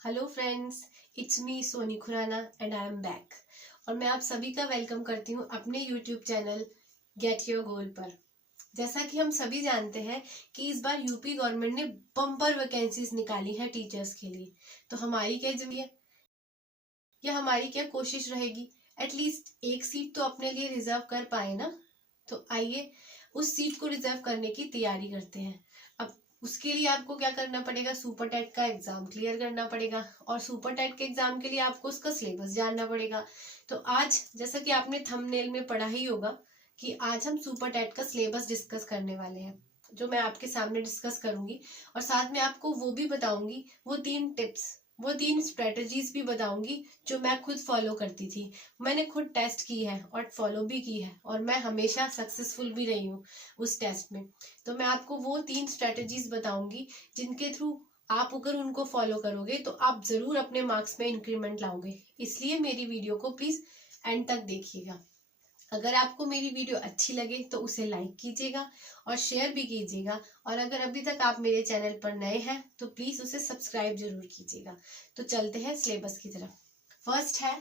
Hello friends, it's me Soni Khurana and I am back. और मैं आप सभी का वेलकम करती हूँ अपने YouTube channel get your goal पर। जैसा कि हम सभी जानते हैं कि इस बार यूपी गवर्नमेंट ने बम्पर वैकेंसीज निकाली है टीचर्स के लिए। तो हमारी क्या जिम्मेदारी है या हमारी क्या कोशिश रहेगी, एटलीस्ट एक सीट तो अपने लिए रिजर्व कर पाए ना। तो आइए उस सीट को रिजर्व करने की तैयारी करते हैं। अब उसके लिए आपको क्या करना पड़ेगा, सुपर टेट का एग्जाम क्लियर करना पड़ेगा और सुपर टेट के एग्जाम के लिए आपको उसका सिलेबस जानना पड़ेगा। तो आज जैसा कि आपने थंबनेल में पढ़ा ही होगा कि आज हम सुपर टेट का सिलेबस डिस्कस करने वाले हैं, जो मैं आपके सामने डिस्कस करूंगी। और साथ में आपको वो भी बताऊंगी, वो तीन स्ट्रेटजीज भी बताऊंगी जो मैं खुद फॉलो करती थी। मैंने खुद टेस्ट की है और फॉलो भी की है और मैं हमेशा सक्सेसफुल भी रही हूँ उस टेस्ट में। तो मैं आपको वो तीन स्ट्रेटजीज बताऊंगी जिनके थ्रू आप अगर उनको फॉलो करोगे तो आप जरूर अपने मार्क्स में इंक्रीमेंट लाओगे। इसलिए मेरी वीडियो को प्लीज एंड तक देखिएगा। अगर आपको मेरी वीडियो अच्छी लगे तो उसे लाइक कीजिएगा और शेयर भी कीजिएगा। और अगर अभी तक आप मेरे चैनल पर नए हैं तो प्लीज उसे सब्सक्राइब जरूर कीजिएगा। तो चलते हैं सिलेबस की तरफ। फर्स्ट है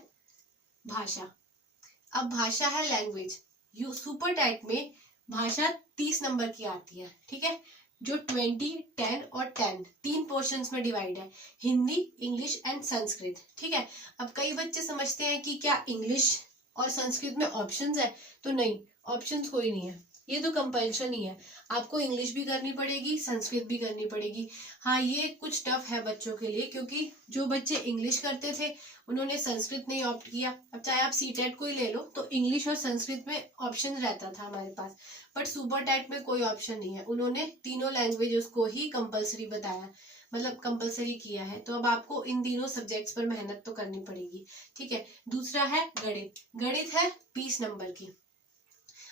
भाषा। अब भाषा है लैंग्वेज। यू सुपर टैट में भाषा 30 नंबर की आती है, ठीक है, जो 20, 10 और 10 तीन पोर्शंस में डिवाइड है, हिंदी, इंग्लिश एंड संस्कृत। ठीक है। अब कई बच्चे समझते हैं कि क्या इंग्लिश और संस्कृत में ऑप्शंस है, तो नहीं, ऑप्शंस कोई नहीं है, ये तो कंपल्शन ही है। आपको इंग्लिश भी करनी पड़ेगी, संस्कृत भी करनी पड़ेगी। हाँ, ये कुछ टफ है बच्चों के लिए, क्योंकि जो बच्चे इंग्लिश करते थे उन्होंने संस्कृत नहीं ऑप्ट किया। अब चाहे आप सीटेट को ही ले लो तो इंग्लिश और संस्कृत में ऑप्शन रहता था हमारे पास, बट सुपर टेट में कोई ऑप्शन नहीं है। उन्होंने तीनों लैंग्वेजेस को ही कंपलसरी बताया, मतलब कंपलसरी किया है। तो अब आपको इन तीनों सब्जेक्ट्स पर मेहनत तो करनी पड़ेगी। ठीक है। दूसरा है गणित। गणित है 20 नंबर की।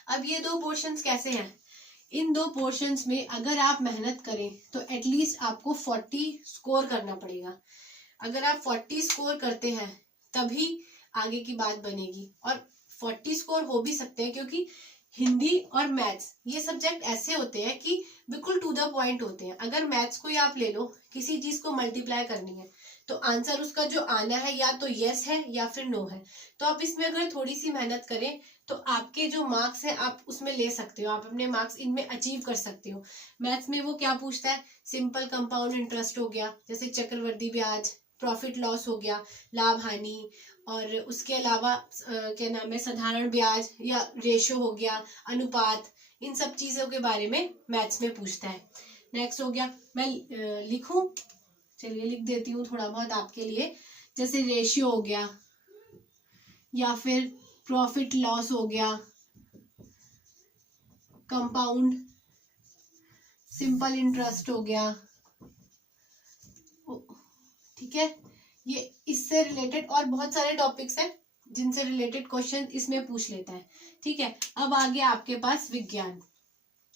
अब ये दो पोर्शंस कैसे हैं, इन दो पोर्शंस में अगर आप मेहनत करें तो एटलीस्ट आपको 40 स्कोर करना पड़ेगा। अगर आप 40 स्कोर करते हैं तभी आगे की बात बनेगी। और 40 स्कोर हो भी सकते हैं, क्योंकि हिंदी और मैथ्स ये सब्जेक्ट ऐसे होते हैं कि बिल्कुल टू द पॉइंट होते हैं। अगर मैथ्स को ही आप ले लो, किसी चीज को मल्टीप्लाई करनी है तो आंसर उसका जो आना है या तो यस है या फिर नो है। तो आप इसमें अगर थोड़ी सी मेहनत करें तो आपके जो मार्क्स हैं आप उसमें ले सकते हो, आप अपने मार्क्स इनमें अचीव कर सकते हो। मैथ्स में वो क्या पूछता है, सिंपल कंपाउंड इंटरेस्ट हो गया, जैसे चक्रवृद्धि ब्याज, प्रॉफिट लॉस हो गया, लाभ हानि, और उसके अलावा क्या नाम है, साधारण ब्याज या रेशो हो गया, अनुपात, इन सब चीजों के बारे में मैथ्स में पूछता है। नेक्स्ट हो गया, मैं लिखूं, चलिए लिख देती हूँ थोड़ा बहुत आपके लिए। जैसे रेशियो हो गया या फिर प्रॉफिट लॉस हो गया, कंपाउंड, सिंपल इंटरेस्ट हो गया। ठीक है, ये इससे रिलेटेड और बहुत सारे टॉपिक्स हैं जिनसे रिलेटेड क्वेश्चन इसमें पूछ लेता है। ठीक है। अब आगे आपके पास विज्ञान।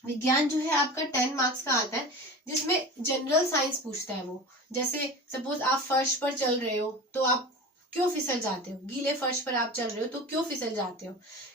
विज्ञान जो है आपका 10 मार्क्स का आता है, जिसमें जनरल साइंस पूछता है वो। जैसे सपोज आप फर्श पर चल रहे हो तो आप क्यों फिसल जाते हो, गीले फर्श पर आप चल रहे हो तो क्यों फिसल जाते हो,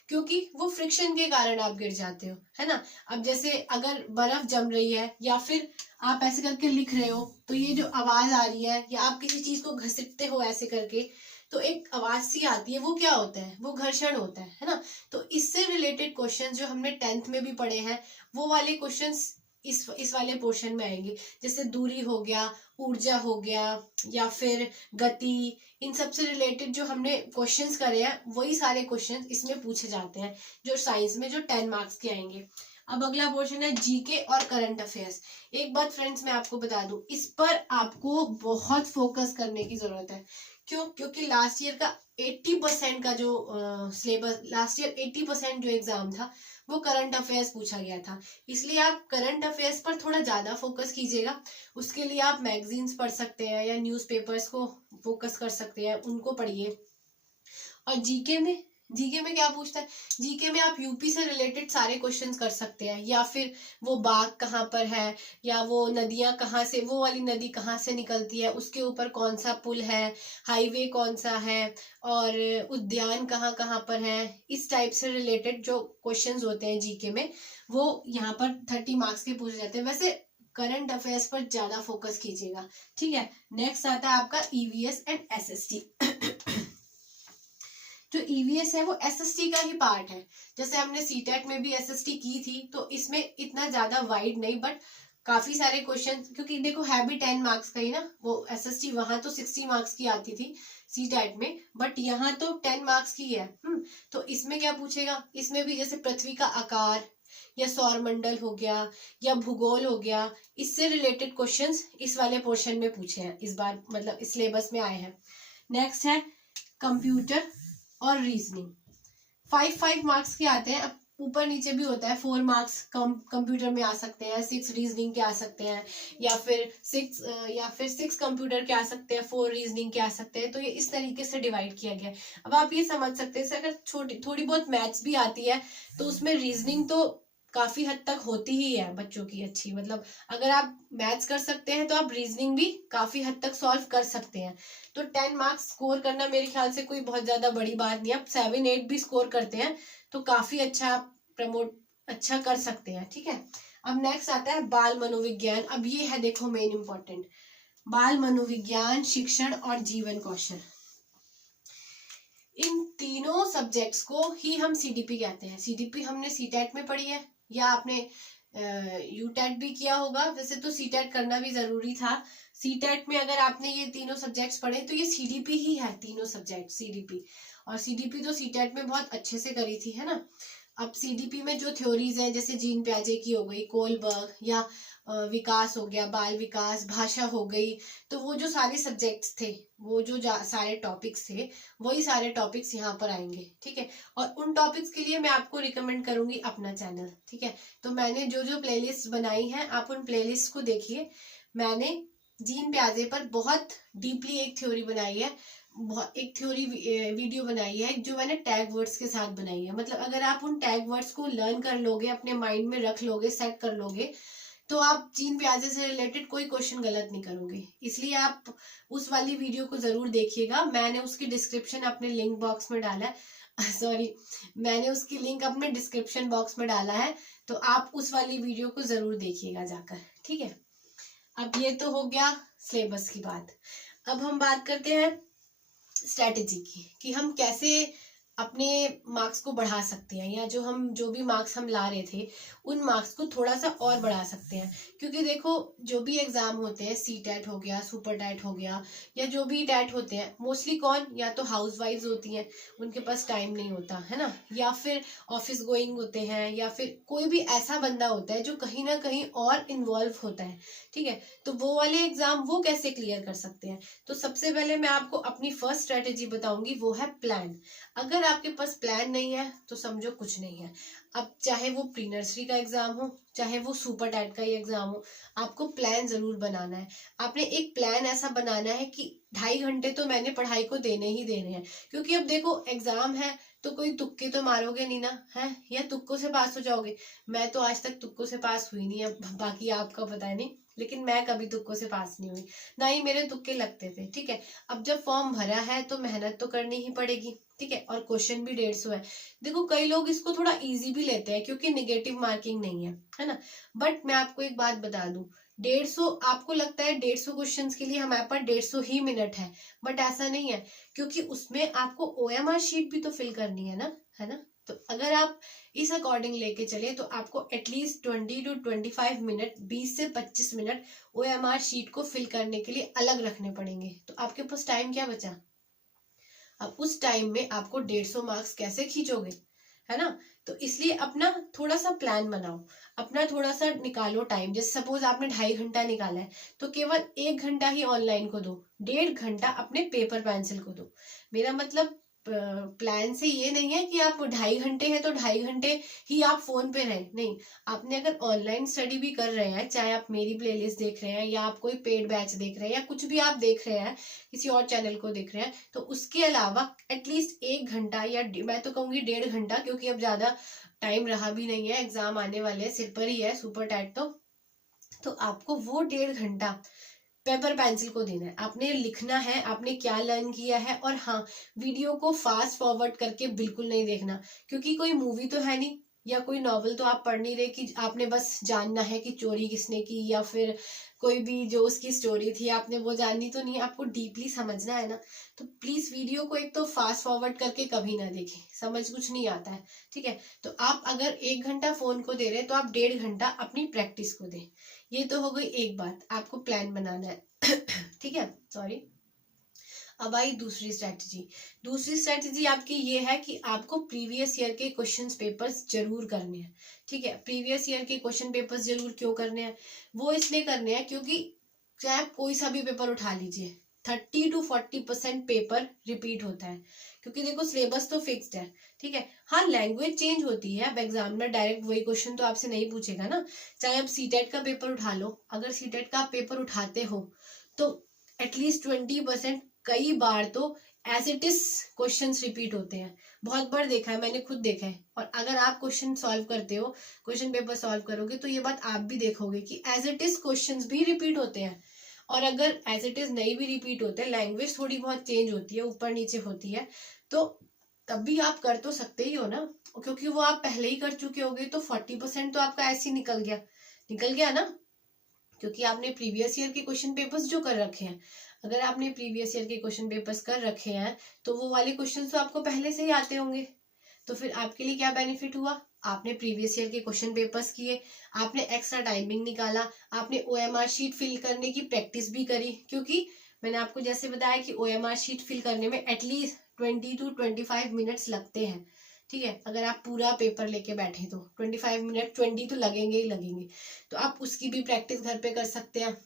क्योंकि वो फ्रिक्शन के कारण आप गिर जाते हो, है ना। अब जैसे अगर बर्फ जम रही है या फिर आप ऐसे करके लिख रहे हो तो ये जो आवाज आ रही है, या आप किसी चीज को घसीटते हो ऐसे करके तो एक आवाज सी आती है, वो क्या होता है, वो घर्षण होता है ना। तो इससे रिलेटेड क्वेश्चन जो हमने 10th में भी पढ़े हैं वो वाले क्वेश्चंस इस वाले पोर्शन में आएंगे। जैसे दूरी हो गया, ऊर्जा हो गया, या फिर गति, इन सब से रिलेटेड जो हमने क्वेश्चंस करे हैं वही सारे क्वेश्चंस इसमें पूछे जाते हैं, जो साइंस में जो 10 मार्क्स के आएंगे। अब अगला पोर्शन है जीके और करंट अफेयर्स। एक बात फ्रेंड्स मैं आपको बता दूं, इस पर आपको बहुत फोकस करने की जरूरत है। क्यों? क्योंकि लास्ट ईयर का 80% का जो सिलेबस, लास्ट ईयर 80% जो एग्जाम था वो करंट अफेयर्स पूछा गया था। इसलिए आप करंट अफेयर्स पर थोड़ा ज्यादा फोकस कीजिएगा। उसके लिए आप मैगजीन्स पढ़ सकते हैं या न्यूज़पेपर्स को फोकस कर सकते हैं, उनको पढ़िए। और जीके में क्या पूछता है, जीके में आप यूपी से रिलेटेड सारे क्वेश्चंस कर सकते हैं, या फिर वो बाग कहाँ पर है, या वो नदियां कहाँ से, वो वाली नदी कहाँ से निकलती है, उसके ऊपर कौन सा पुल है, हाईवे कौन सा है, और उद्यान कहाँ कहाँ पर है। इस टाइप से रिलेटेड जो क्वेश्चंस होते हैं जीके में वो यहाँ पर 30 मार्क्स के पूछे जाते हैं। वैसे करंट अफेयर्स पर ज्यादा फोकस कीजिएगा, ठीक है। नेक्स्ट आता है आपका ईवीएस एंड एसएसटी। जो ईवीएस है वो एसएसटी का ही पार्ट है। जैसे हमने सीटेट में भी एसएसटी की थी, तो इसमें इतना ज्यादा वाइड नहीं, बट काफी सारे क्वेश्चन, क्योंकि देखो है भी 10 मार्क्स का ही ना, वो एसएसटी वहां तो 60 मार्क्स की आती थी सीटेट में, बट यहाँ तो 10 मार्क्स की है। तो इसमें क्या पूछेगा, इसमें भी जैसे पृथ्वी का आकार या सौर मंडल हो गया या भूगोल हो गया, इससे रिलेटेड क्वेश्चंस इस वाले पोर्शन में पूछे हैं इस बार, मतलब इस सिलेबस में आए हैं। नेक्स्ट है कंप्यूटर और रीजनिंग। 5 मार्क्स के आते हैं, अब ऊपर नीचे भी होता है। 4 मार्क्स कंप्यूटर में आ सकते हैं, 6 रीजनिंग के आ सकते हैं, या फिर 6 कंप्यूटर के आ सकते हैं, 4 रीजनिंग के आ सकते हैं। तो ये इस तरीके से डिवाइड किया गया है। अब आप ये समझ सकते हैं, अगर थोड़ी बहुत मैथ्स भी आती है तो उसमें रीजनिंग तो काफी हद तक होती ही है बच्चों की अच्छी, मतलब अगर आप मैथ्स कर सकते हैं तो आप रीजनिंग भी काफी हद तक सॉल्व कर सकते हैं। तो 10 मार्क्स स्कोर करना मेरे ख्याल से कोई बहुत ज्यादा बड़ी बात नहीं है। आप 7-8 भी स्कोर करते हैं तो काफी अच्छा प्रमोट अच्छा कर सकते हैं, ठीक है। अब नेक्स्ट आता है बाल मनोविज्ञान। अब ये है देखो मेन इंपॉर्टेंट, बाल मनोविज्ञान, शिक्षण और जीवन कौशल। इन तीनों सब्जेक्ट्स को ही हम सीडीपी कहते हैं। सीडीपी हमने सीटेट में पढ़ी है, या आपने यूटेट भी किया होगा। वैसे तो सीटेट करना भी जरूरी था। सीटेट में अगर आपने ये तीनों सब्जेक्ट्स पढ़े तो ये सीडीपी ही है, तीनों सब्जेक्ट सीडीपी। और सीडीपी तो सीटेट में बहुत अच्छे से करी थी, है ना। अब सीडीपी में जो थ्योरीज हैं, जैसे जीन प्याजे की हो गई, कोलबर्ग, या विकास हो गया, बाल विकास, भाषा हो गई, तो वो जो सारे सब्जेक्ट्स थे, वो जो सारे टॉपिक्स थे, वही सारे टॉपिक्स यहाँ पर आएंगे, ठीक है। और उन टॉपिक्स के लिए मैं आपको रिकमेंड करूंगी अपना चैनल, ठीक है। तो मैंने जो जो प्लेलिस्ट बनाई है, आप उन प्लेलिस्ट को देखिए। मैंने जीन प्याजे पर बहुत डीपली एक थ्योरी बनाई है, एक थ्योरी वीडियो बनाई है जो मैंने टैग वर्ड्स के साथ बनाई है। मतलब अगर आप उन टैग वर्ड्स को लर्न कर लोगे, अपने माइंड में रख लोगे, सेट कर लोगे, तो आप जीन प्याजे से रिलेटेड कोई क्वेश्चन गलत नहीं करोगे। इसलिए आप उस वाली वीडियो को जरूर देखिएगा। मैंने उसकी डिस्क्रिप्शन अपने लिंक बॉक्स में डाला है सॉरी मैंने उसकी लिंक अपने डिस्क्रिप्शन बॉक्स में डाला है, तो आप उस वाली वीडियो को जरूर देखिएगा जाकर, ठीक है। अब ये तो हो गया सिलेबस की बात। अब हम बात करते हैं स्ट्रेटेजी की, कि हम कैसे अपने मार्क्स को बढ़ा सकते हैं, या जो भी मार्क्स हम ला रहे थे उन मार्क्स को थोड़ा सा और बढ़ा सकते हैं। क्योंकि देखो जो भी एग्जाम होते हैं, सी टेट हो गया, सुपर टेट हो गया, या जो भी टेट होते हैं, मोस्टली कौन, या तो हाउस वाइफ्स होती हैं, उनके पास टाइम नहीं होता है ना, या फिर ऑफिस गोइंग होते हैं, या फिर कोई भी ऐसा बंदा होता है जो कहीं ना कहीं और इन्वॉल्व होता है, ठीक है। तो वो वाले एग्जाम वो कैसे क्लियर कर सकते हैं। तो सबसे पहले मैं आपको अपनी फर्स्ट स्ट्रेटेजी बताऊंगी, वो है प्लान। अगर आपके पास प्लान नहीं है तो समझो कुछ नहीं है। अब चाहे वो प्री नर्सरी का एग्जाम हो, चाहे वो सुपर टेट का ही एग्जाम हो, आपको प्लान जरूर बनाना है। आपने एक प्लान ऐसा बनाना है कि 2.5 घंटे तो मैंने पढ़ाई को देने ही देने हैं। क्योंकि अब देखो एग्जाम है तो कोई तुक्के तो मारोगे नहीं ना, है, या तुक्कों से पास हो जाओगे। मैं तो आज तक तुक्कों से पास हुई नहीं है, बाकी आपका पता नहीं, लेकिन मैं कभी तुक्कों से पास नहीं हुई, ना ही मेरे तुक्के लगते थे, ठीक है। अब जब फॉर्म भरा है तो मेहनत तो करनी ही पड़ेगी, ठीक है। और क्वेश्चन भी 150 है। देखो कई लोग इसको थोड़ा इजी भी लेते हैं क्योंकि नेगेटिव मार्किंग नहीं है ना। बट मैं आपको एक बात बता दूं, 150, आपको लगता है 150 क्वेश्चंस के लिए हमारे पास 150 ही मिनट है, बट ऐसा नहीं है। क्योंकि उसमें आपको OMR शीट भी तो फिल करनी है ना। तो अगर आप इस अकॉर्डिंग लेके चले तो आपको एटलीस्ट 20 to 25 मिनट, 20 से 25 मिनट OMR शीट को फिल करने के लिए अलग रखने पड़ेंगे। तो आपके पास टाइम क्या बचा। अब उस टाइम में आपको 150 मार्क्स कैसे खींचोगे, है ना। तो इसलिए अपना थोड़ा सा प्लान बनाओ, अपना थोड़ा सा निकालो टाइम। जैसे सपोज आपने 2.5 घंटा निकाला है तो केवल 1 घंटा ही ऑनलाइन को दो, 1.5 घंटा अपने पेपर पेंसिल को दो। मेरा मतलब प्लान से ये नहीं है कि आप 2.5 घंटे है तो 2.5 घंटे ही आप फोन पे रहें, नहीं। आपने अगर ऑनलाइन स्टडी भी कर रहे हैं, चाहे आप मेरी प्लेलिस्ट देख रहे हैं, या आप कोई पेड बैच देख रहे हैं, या कुछ भी आप देख रहे हैं, किसी और चैनल को देख रहे हैं, तो उसके अलावा एटलीस्ट 1 घंटा, या मैं तो कहूंगी 1.5 घंटा, क्योंकि अब ज्यादा टाइम रहा भी नहीं है, एग्जाम आने वाले हैं, सिर पर ही है सुपर टेट। तो आपको वो 1.5 घंटा पेपर पेंसिल को देना है। आपने लिखना है, आपने क्या लर्न किया है। और हाँ, वीडियो को फास्ट फॉरवर्ड करके बिल्कुल नहीं देखना, क्योंकि कोई मूवी तो है नहीं, या कोई नॉवल तो आप पढ़ नहीं रहे कि आपने बस जानना है कि चोरी किसने की, या फिर कोई भी जो उसकी स्टोरी थी आपने वो जाननी तो नहीं है, आपको डीपली समझना है ना। तो प्लीज वीडियो को एक तो फास्ट फॉरवर्ड करके कभी ना देखें, समझ कुछ नहीं आता है, ठीक है। तो आप अगर 1 घंटा फोन को दे रहे हैं तो आप 1.5 घंटा अपनी प्रैक्टिस को दें। ये तो हो गई एक बात, आपको प्लान बनाना है ठीक है, सॉरी। अब आई दूसरी स्ट्रेटजी। दूसरी स्ट्रेटजी आपकी ये है कि आपको प्रीवियस ईयर के क्वेश्चंस पेपर्स जरूर करने हैं, ठीक है। प्रीवियस ईयर के क्वेश्चन पेपर्स जरूर क्यों करने हैं, वो इसलिए करने हैं क्योंकि चाहे आप कोई सा भी पेपर उठा लीजिए, 30 to 40% पेपर रिपीट होता है, क्योंकि देखो सिलेबस तो फिक्स्ड है, ठीक है। हाँ, लैंग्वेज चेंज होती है, अब एग्जाम में डायरेक्ट वही क्वेश्चन तो आपसे नहीं पूछेगा ना। चाहे आप सीटेट का पेपर उठा लो, अगर सीटेट का पेपर उठाते हो तो एटलीस्ट 20%, कई बार तो as it is question repeat होते हैं। बहुत बार देखा है, मैंने खुद देखा है। और अगर आप क्वेश्चन सॉल्व करते हो, क्वेश्चन पेपर सॉल्व करोगे, तो ये बात आप भी देखोगे कि एज इट इज क्वेश्चन भी रिपीट होते हैं। और अगर एज इट इज नहीं भी रिपीट होते, लैंग्वेज थोड़ी बहुत चेंज होती है, ऊपर नीचे होती है, तो तब भी आप कर तो सकते ही हो ना, क्योंकि वो आप पहले ही कर चुके होगे। तो 40% तो आपका ऐसे ही निकल गया ना, क्योंकि आपने प्रीवियस ईयर के क्वेश्चन पेपर्स जो कर रखे हैं। अगर आपने प्रीवियस ईयर के क्वेश्चन पेपर्स कर रखे हैं तो वो वाले क्वेश्चन तो आपको पहले से ही आते होंगे। तो फिर आपके लिए क्या बेनिफिट हुआ, आपने प्रीवियस ईयर के क्वेश्चन पेपर्स किए, आपने एक्स्ट्रा टाइमिंग निकाला, आपने ओएमआर शीट फिल करने की प्रैक्टिस भी करी। क्योंकि मैंने आपको जैसे बताया कि ओएमआर शीट फिल करने में एटलीस्ट 20 to 25 मिनट्स लगते हैं, ठीक है। अगर आप पूरा पेपर लेके बैठे तो 25 मिनट, 20 तो लगेंगे ही लगेंगे। तो आप उसकी भी प्रैक्टिस घर पे कर सकते हैं।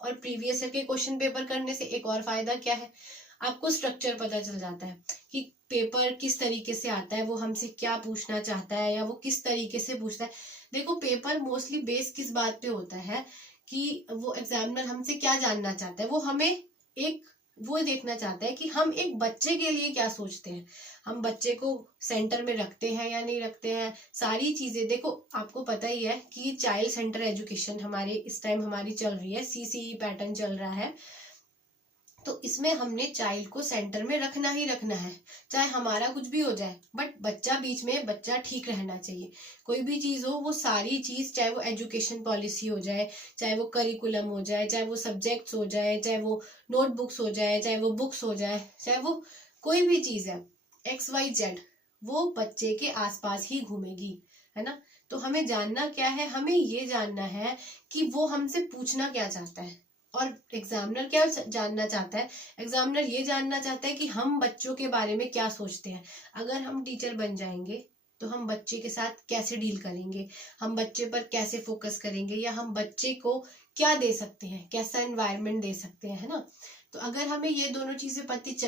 और प्रीवियस ईयर के क्वेश्चन पेपर करने से एक और फायदा क्या है, आपको स्ट्रक्चर पता चल जाता है कि पेपर किस तरीके से आता है, वो हमसे क्या पूछना चाहता है, या वो किस तरीके से पूछता है। देखो, पेपर मोस्टली बेस किस बात पे होता है कि वो एग्जामिनर हमसे क्या जानना चाहता है। वो हमें एक वो देखना चाहता है कि हम एक बच्चे के लिए क्या सोचते हैं, हम बच्चे को सेंटर में रखते हैं या नहीं रखते हैं। सारी चीजें देखो, आपको पता ही है कि चाइल्ड सेंटर एजुकेशन हमारे इस टाइम हमारी चल रही है, सीसीई पैटर्न चल रहा है। तो इसमें हमने चाइल्ड को सेंटर में रखना ही रखना है, चाहे हमारा कुछ भी हो जाए, बट बच्चा बीच में, बच्चा ठीक रहना चाहिए। कोई भी चीज हो, वो सारी चीज, चाहे वो एजुकेशन पॉलिसी हो जाए, चाहे वो करिकुलम हो जाए, चाहे वो सब्जेक्ट्स हो जाए, चाहे वो नोटबुक्स हो जाए, चाहे वो बुक्स हो जाए, चाहे वो कोई भी चीज है, XYZ, वो बच्चे के आसपास ही घूमेगी, है ना। तो हमें जानना क्या है, हमें ये जानना है कि वो हमसे पूछना क्या चाहता है। और एग्जामिनर क्या जानना चाहता है, एग्जामिनर ये जानना चाहता है कि हम बच्चों के बारे में क्या सोचते हैं। अगर हम टीचर बन जाएंगे तो हम बच्चे के साथ कैसे डील करेंगे, हम बच्चे पर कैसे फोकस करेंगे, या हम बच्चे को क्या दे सकते हैं, कैसा एनवायरनमेंट दे सकते हैं, है ना। तो अगर हमें ये दोनों चीजें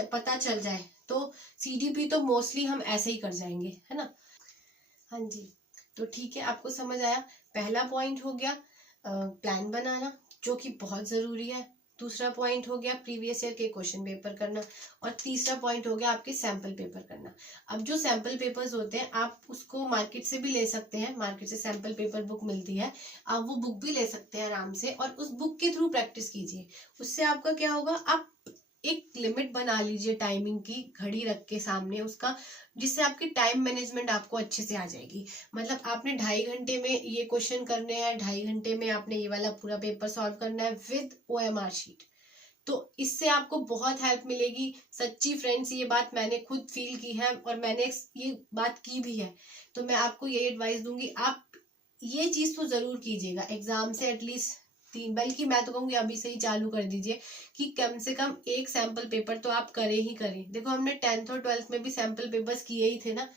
पता चल जाए तो CDP तो मोस्टली हम ऐसे ही कर जाएंगे, है ना। हाँ जी, तो ठीक है, आपको समझ आया। पहला पॉइंट हो गया प्लान बनाना, जो कि बहुत जरूरी है। दूसरा पॉइंट हो गया प्रीवियस ईयर के क्वेश्चन पेपर करना, और तीसरा पॉइंट हो गया आपके सैंपल पेपर करना। अब जो सैंपल पेपर्स होते हैं, आप उसको मार्केट से भी ले सकते हैं, मार्केट से सैंपल पेपर बुक मिलती है, आप वो बुक भी ले सकते हैं आराम से, और उस बुक के थ्रू प्रैक्टिस कीजिए। उससे आपका क्या होगा, आप एक लिमिट बना लीजिए टाइमिंग की, घड़ी रख के सामने उसका, जिससे आपकी टाइम मैनेजमेंट आपको अच्छे से आ जाएगी। मतलब आपने 2.5 घंटे में ये क्वेश्चन करने हैं, 2.5 घंटे में आपने ये वाला पूरा पेपर सॉल्व करना है विद OMR शीट। तो इससे आपको बहुत हेल्प मिलेगी। सच्ची फ्रेंड्स, ये बात मैंने खुद फील की है और मैंने ये बात की भी है। तो मैं आपको ये एडवाइस दूंगी, आप ये चीज तो जरूर कीजिएगा एग्जाम से एटलीस्ट 3, बल्कि मैं तो कहूंगी अभी से ही चालू कर दीजिए कि कम से कम एक सैंपल पेपर तो आप करें ही करें। देखो, हमने 10th और 12th में भी सैंपल पेपर्स किए ही थे ना,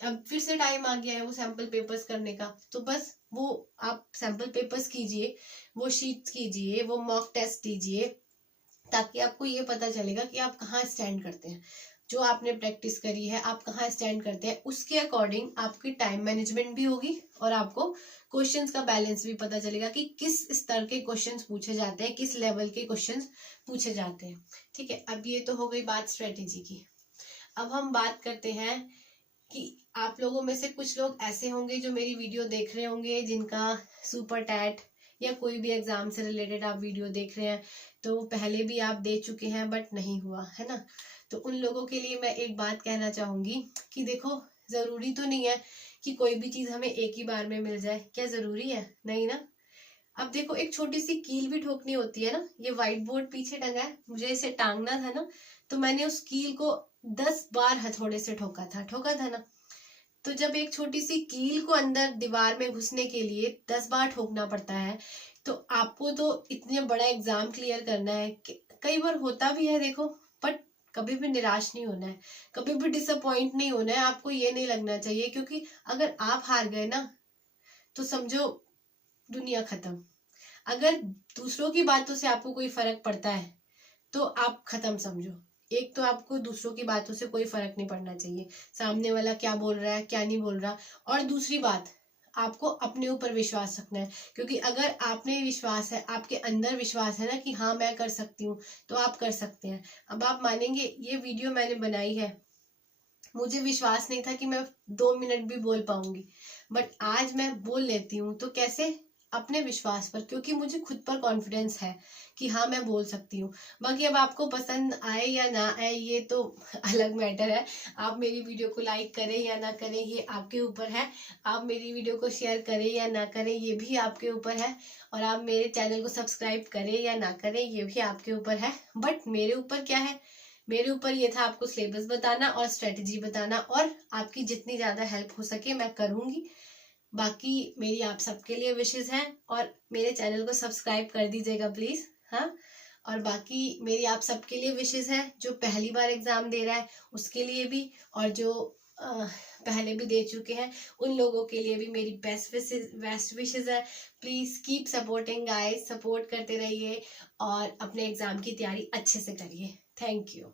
अब फिर से टाइम आ गया है वो सैंपल पेपर्स करने का। तो बस वो आप सैंपल पेपर्स कीजिए, वो शीट्स कीजिए, वो मॉक टेस्ट दीजिए, ताकि आपको ये पता चलेगा कि आप कहाँ स्टैंड करते हैं। जो आपने प्रैक्टिस करी है, आप कहाँ स्टैंड करते हैं, उसके अकॉर्डिंग आपकी टाइम मैनेजमेंट भी होगी, और आपको क्वेश्चंस का बैलेंस भी पता चलेगा कि किस स्तर के क्वेश्चंस पूछे जाते हैं, किस लेवल के क्वेश्चंस पूछे जाते हैं। ठीक है, अब ये तो हो गई बात स्ट्रेटेजी की। अब हम बात करते हैं कि आप लोगों में से कुछ लोग ऐसे होंगे जो मेरी वीडियो देख रहे होंगे, जिनका सुपर टैट या कोई भी एग्जाम से रिलेटेड आप वीडियो देख रहे हैं, तो पहले भी आप दे चुके हैं बट नहीं हुआ, है ना। तो उन लोगों के लिए मैं एक बात कहना चाहूंगी कि देखो, जरूरी तो नहीं है कि कोई भी चीज हमें एक ही बार में मिल जाए, क्या जरूरी है? नहीं ना। अब देखो, एक छोटी सी कील भी ठोकनी होती है ना। ये व्हाइट बोर्ड पीछे टंगा है, मुझे इसे टांगना था ना, तो मैंने उस कील को 10 बार हथौड़े से ठोका था ना। तो जब एक छोटी सी कील को अंदर दीवार में घुसने के लिए 10 बार ठोकना पड़ता है, तो आपको तो इतने बड़ा एग्जाम क्लियर करना है कि कई बार होता भी है देखो, बट कभी भी निराश नहीं होना है, कभी भी डिसअपॉइंट नहीं होना है, आपको ये नहीं लगना चाहिए, क्योंकि अगर आप हार गए ना तो समझो दुनिया खत्म। अगर दूसरों की बातों से आपको कोई फर्क पड़ता है तो आप खत्म समझो। एक तो आपको दूसरों की बातों से कोई फर्क नहीं पड़ना चाहिए, सामने वाला क्या बोल रहा है क्या नहीं बोल रहा। और दूसरी बात, आपको अपने ऊपर विश्वास रखना है, क्योंकि अगर आप में विश्वास है, आपके अंदर विश्वास है ना कि हाँ मैं कर सकती हूँ, तो आप कर सकते हैं। अब आप मानेंगे, ये वीडियो मैंने बनाई है, मुझे विश्वास नहीं था कि मैं 2 मिनट भी बोल पाऊंगी, बट आज मैं बोल लेती हूँ। तो कैसे? अपने विश्वास पर, क्योंकि मुझे खुद पर कॉन्फिडेंस है कि हाँ मैं बोल सकती हूँ। बाकी अब आपको पसंद आए या ना आए ये तो अलग मैटर है। आप मेरी वीडियो को लाइक करें या ना करें ये आपके ऊपर है। आप मेरी वीडियो को शेयर करें या ना करें ये भी आपके ऊपर है। और आप मेरे चैनल को सब्सक्राइब करें या ना करें ये भी आपके ऊपर है। बट मेरे ऊपर क्या है? मेरे ऊपर ये था आपको सिलेबस बताना और स्ट्रेटजी बताना, और आपकी जितनी ज्यादा हेल्प हो सके मैं करूंगी। बाकी मेरी आप सबके लिए विशेष है, और मेरे चैनल को सब्सक्राइब कर दीजिएगा प्लीज। हाँ, और बाकी मेरी आप सबके लिए विशेष है, जो पहली बार एग्जाम दे रहा है उसके लिए भी, और जो पहले भी दे चुके हैं उन लोगों के लिए भी मेरी बेस्ट विशेष है। Please keep supporting guys, support करते रहिए और अपने एग्जाम की तैयारी अच्छे से करिए। Thank you.